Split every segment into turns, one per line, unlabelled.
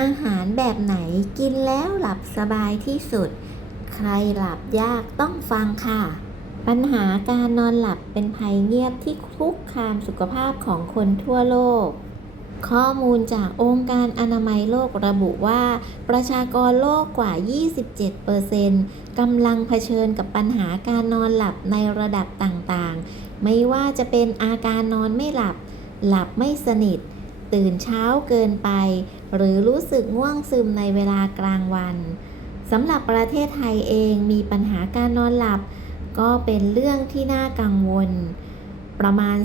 อาหารแบบไหนกินแล้วหลับสบายที่สุด ใครหลับยากต้องฟังค่ะ ปัญหาการนอนหลับเป็นภัยเงียบที่คุกคามสุขภาพของคนทั่วโลก ข้อมูลจากองค์การอนามัยโลกระบุว่า ประชากรโลกกว่า 27%กำลังเผชิญกับปัญหาการนอนหลับในระดับต่างๆ ไม่ว่าจะเป็นอาการนอนไม่หลับ หลับไม่สนิท ตื่นเช้าเกินไป หรือรู้สึกง่วงซึมในเวลากลางวันสำหรับประเทศไทยเองมีปัญหาการนอนหลับ ก็เป็นเรื่องที่น่ากังวล ประมาณ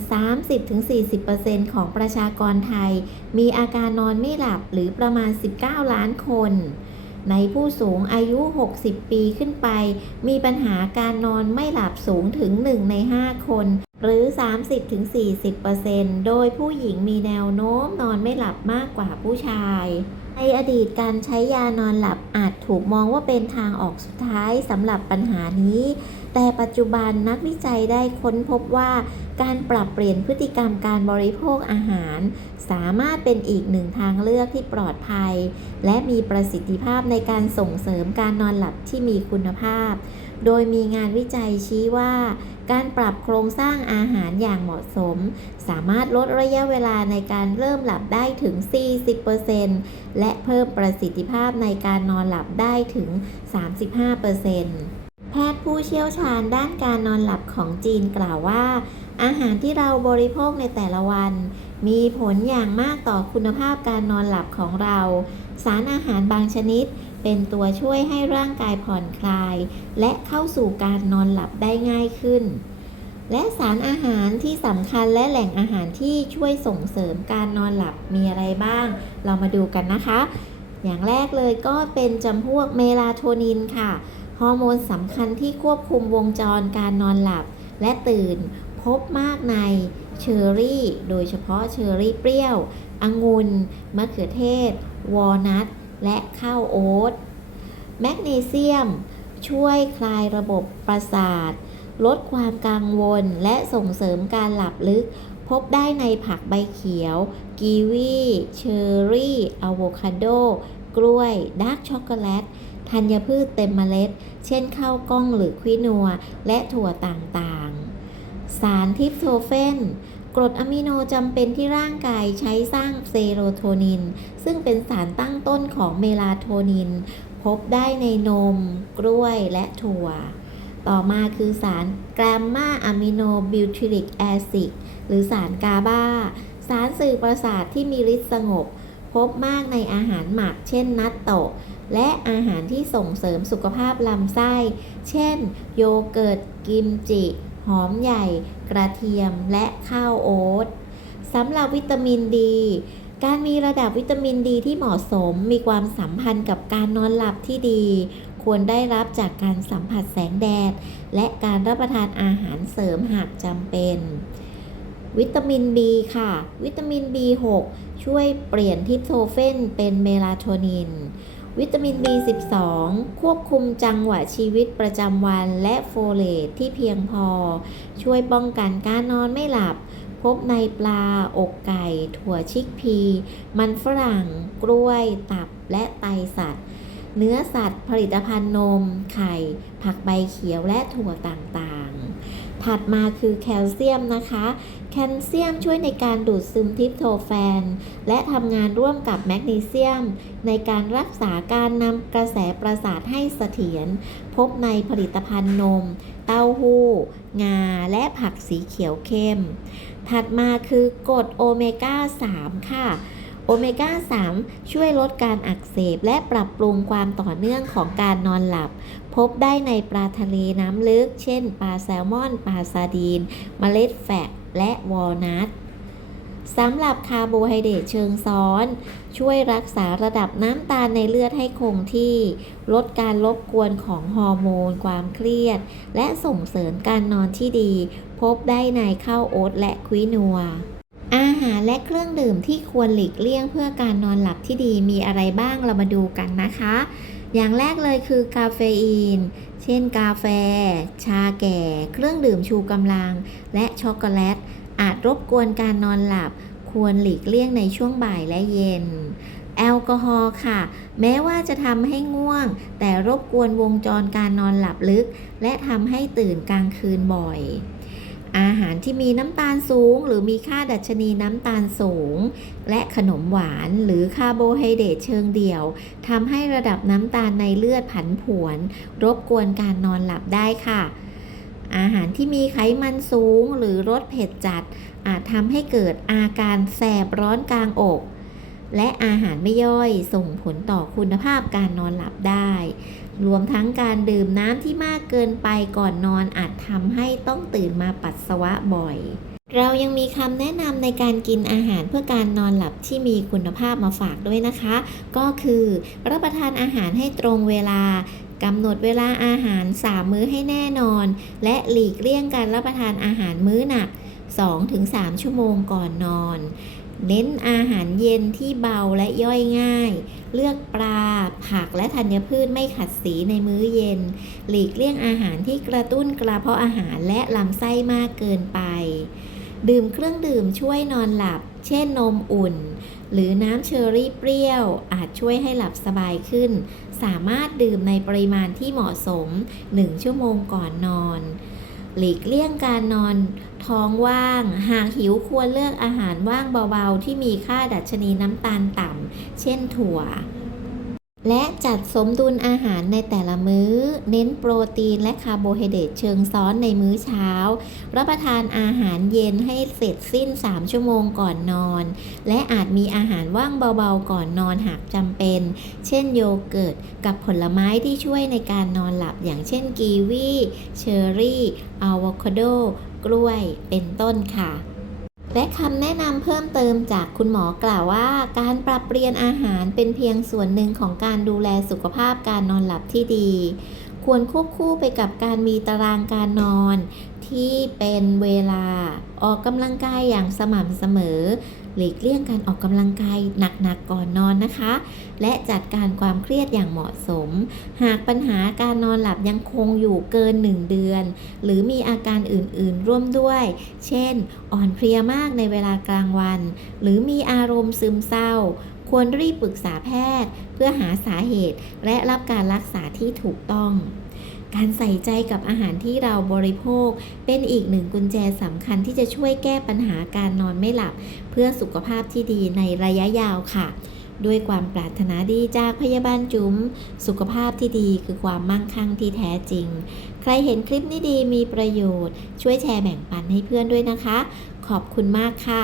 30-40%ของประชากรไทย มีอาการนอนไม่หลับหรือประมาณ 19 ล้านคน ในผู้สูงอายุ 60 ปีขึ้นไป มีปัญหาการนอนไม่หลับสูงถึง 1 ใน 5 คน หรือ 30-40%โดยผู้หญิงมีแนวโน้มนอนไม่หลับมากกว่าผู้ชายในอดีตการใช้ยานอนหลับอาจถูกมองว่าเป็นทางออกสุดท้ายสำหรับปัญหานี้ แต่ปัจจุบันนักวิจัยได้ค้นพบว่า การปรับเปลี่ยนพฤติกรรมการบริโภคอาหาร สามารถเป็นอีกหนึ่งทางเลือกที่ปลอดภัย และมีประสิทธิภาพในการส่งเสริมการนอนหลับที่มีคุณภาพ โดยมีงานวิจัยชี้ว่า การปรับโครงสร้างอาหารอย่างเหมาะสม สามารถลดระยะเวลาในการเริ่มหลับได้ถึง 40%และเพิ่มประสิทธิภาพในการนอนหลับได้ถึง 35% พทย์ผู้เชี่ยวชาญด้านการนอนหลับของจีนกล่าวว่า อาหารที่เราบริโภคในแต่ละวัน มีผลอย่างมากต่อคุณภาพการนอนหลับของเรา สารอาหารบางชนิดเป็นตัวช่วยให้ร่างกายผ่อนคลาย และเข้าสู่การนอนหลับได้ง่ายขึ้น และสารอาหารที่สำคัญและแหล่งอาหารที่ช่วยส่งเสริมการนอนหลับมีอะไรบ้าง เรามาดูกันนะคะ อย่างแรกเลยก็เป็นจำพวกเมลาโทนินค่ะ ฮอร์โมนสำคัญที่ควบคุมวงจรการนอนหลับและตื่น พบมากในเชอร์รี่ โดยเฉพาะเชอร์รี่เปรี้ยว องุ่นมะเขือเทศ วอลนัท และข้าวโอ๊ต แมกนีเซียม ช่วยคลายระบบประสาท ลดความกังวลและส่งเสริมการหลับลึก พบได้ในผักใบเขียว กีวี เชอร์รี่อะโวคาโด กล้วย ดาร์กช็อกโกแลต ธัญพืชเต็มเมล็ด เช่นข้าวกล้องหรือควินัว และถั่วต่างๆ สารทริปโทเฟนกรดอะมิโนจำเป็นที่ร่างกายใช้สร้างเซโรโทนิน ซึ่งเป็นสารตั้งต้นของเมลาโทนิน พบได้ในนม กล้วยและถั่ว ต่อมาคือสารกรมมาอะมิโนบิวทิริกแอซิดหรือสารกาบาสารสื่อประสาทที่มีฤทธิ์สงบ พบมากในอาหารหมักเช่นนัตโตะ และอาหารที่ส่งเสริมสุขภาพลำไส้ เช่น โยเกิร์ต กิมจิ หอมใหญ่ กระเทียม และข้าวโอ๊ตสำหรับวิตามินดี การมีระดับวิตามินดีที่เหมาะสมมีความสัมพันธ์กับการนอนหลับที่ดี ควรได้รับจากการสัมผัสแสงแดด และการรับประทานอาหารเสริมหากจำเป็นวิตามิน B ค่ะ วิตามิน B6 ช่วยเปลี่ยนทริปโทเฟนเป็นเมลาโทนิน วิตามิน B12 ควบคุมจังหวะชีวิตประจำวันและโฟเลตที่เพียงพอ ช่วยป้องกันการนอนไม่หลับ พบในปลา อกไก่ ถั่วชิกพี มันฝรั่ง กล้วย ตับ และไตสัตว์ เนื้อสัตว์ ผลิตภัณฑ์นม ไข่ ผักใบเขียวและถั่วต่างๆ ถัดมาคือแคลเซียมนะคะ แคลเซียมช่วยในการดูดซึมทิปโทแฟน และทำงานร่วมกับแมกนีเซียม ในการรักษาการนำกระแสประสาทให้เสถียรพบในผลิตภัณฑ์นม เต้าหู้ งา และผักสีเขียวเข้ม ถัดมาคือกรดโอเมก้า 3 ค่ะโอเมก้า 3 ช่วยลดการอักเสบและปรับปรุงความต่อเนื่องของการนอนหลับ พบได้ในปลาทะเลน้ำลึก เช่น ปลาแซลมอน ปลาซาดีน เมล็ดแฟก และวอลนัทสำหรับคาร์โบไฮเดรตเชิงซ้อน ช่วยรักษาระดับน้ำตาลในเลือดให้คงที่ ลดการรบกวนของฮอร์โมน ความเครียด และส่งเสริมการนอนที่ดี พบได้ในข้าวโอ๊ตและควินัว อาหารและเครื่องดื่มที่ควรหลีกเลี่ยงเพื่อการนอนหลับที่ดีมีอะไรบ้างเรามาดูกันนะคะ อย่างแรกเลยคือกาเฟอีน เช่นกาแฟ ชาแก่ เครื่องดื่มชูกำลัง และช็อกโกแลต อาจรบกวนการนอนหลับ ควรหลีกเลี่ยงในช่วงบ่ายและเย็น แอลกอฮอล์ค่ะ แม้ว่าจะทำให้ง่วง แต่รบกวนวงจรการนอนหลับลึก และทำให้ตื่นกลางคืนบ่อย อาหารที่มีน้ำตาลสูง หรือมีค่าดัชนีน้ำตาลสูง และขนมหวานหรือคาร์โบไฮเดรตเชิงเดี่ยวทำให้ระดับน้ำตาลในเลือดผันผวน รบกวนการนอนหลับได้ค่ะ อาหารที่มีไขมันสูงหรือรสเผ็ดจัด อาจทำให้เกิดอาการแสบร้อนกลางอก และอาหารไม่ย่อยส่งผลต่อคุณภาพการนอนหลับได้ รวมทั้งการดื่มน้ำที่มากเกินไปก่อนนอนอาจทำให้ต้องตื่นมาปัสสาวะบ่อย เรายังมีคำแนะนำในการกินอาหารเพื่อการนอนหลับที่มีคุณภาพมาฝากด้วยนะคะ ก็คือรับประทานอาหารให้ตรงเวลากำหนดเวลาอาหาร 3 มื้อให้แน่นอน และหลีกเลี่ยงการรับประทานอาหารมื้อหนัก 2-3 ชั่วโมงก่อนนอน เน้นอาหารเย็นที่เบาและย่อยง่าย เลือกปลา ผักและธัญพืชไม่ขัดสีในมื้อเย็น หลีกเลี่ยงอาหารที่กระตุ้นกระเพาะอาหารและลำไส้มากเกินไป ดื่มเครื่องดื่มช่วยนอนหลับ เช่นนมอุ่น หรือน้ำเชอร์รี่เปรี้ยว อาจช่วยให้หลับสบายขึ้น สามารถดื่มในปริมาณที่เหมาะสม 1 ชั่วโมงก่อนนอน หลีกเลี่ยงการนอน ท้องว่าง หากหิวควรเลือกอาหารว่างเบาๆ ที่มีค่าดัชนีน้ำตาลต่ำ เช่นถั่ว และจัดสมดุลอาหารในแต่ละมื้อ เน้นโปรตีนและคาร์โบไฮเดรตเชิงซ้อนในมื้อเช้า รับประทานอาหารเย็นให้เสร็จสิ้น 3 ชั่วโมงก่อนนอน และอาจมีอาหารว่างเบาๆก่อนนอนหากจำเป็น เช่นโยเกิร์ต กับผลไม้ที่ช่วยในการนอนหลับอย่างเช่นกีวี เชอร์รี่อะโวคาโด กล้วยเป็นต้นค่ะ และคำแนะนำเพิ่มเติมจากคุณหมอกล่าวว่า การปรับเปลี่ยนอาหารเป็นเพียงส่วนหนึ่งของการดูแลสุขภาพการนอนหลับที่ดี ควรควบคู่ไปกับการมีตารางการนอนที่เป็นเวลาออกกำลังกายอย่างสม่ำเสมอ หลีกเลี่ยงการออกกำลังกายหนักๆก่อนนอนนะคะ และจัดการความเครียดอย่างเหมาะสม หากปัญหาการนอนหลับยังคงอยู่เกิน 1 เดือน หรือมีอาการอื่นๆร่วมด้วย เช่น อ่อนเพลียมากในเวลากลางวัน หรือมีอารมณ์ซึมเศร้า ควรรีบปรึกษาแพทย์ เพื่อหาสาเหตุและรับการรักษาที่ถูกต้อง การใส่ใจกับอาหารที่เราบริโภค เป็นอีกหนึ่งกุญแจสำคัญที่จะช่วยแก้ปัญหาการนอนไม่หลับ เพื่อสุขภาพที่ดีในระยะยาวค่ะ ด้วยความปรารถนาดีจากพยาบาลจุ๋มสุขภาพที่ดีคือความมั่งคั่งที่แท้จริง ใครเห็นคลิปนี้ดีมีประโยชน์ ช่วยแชร์แบ่งปันให้เพื่อนด้วยนะคะ ขอบคุณมากค่ะ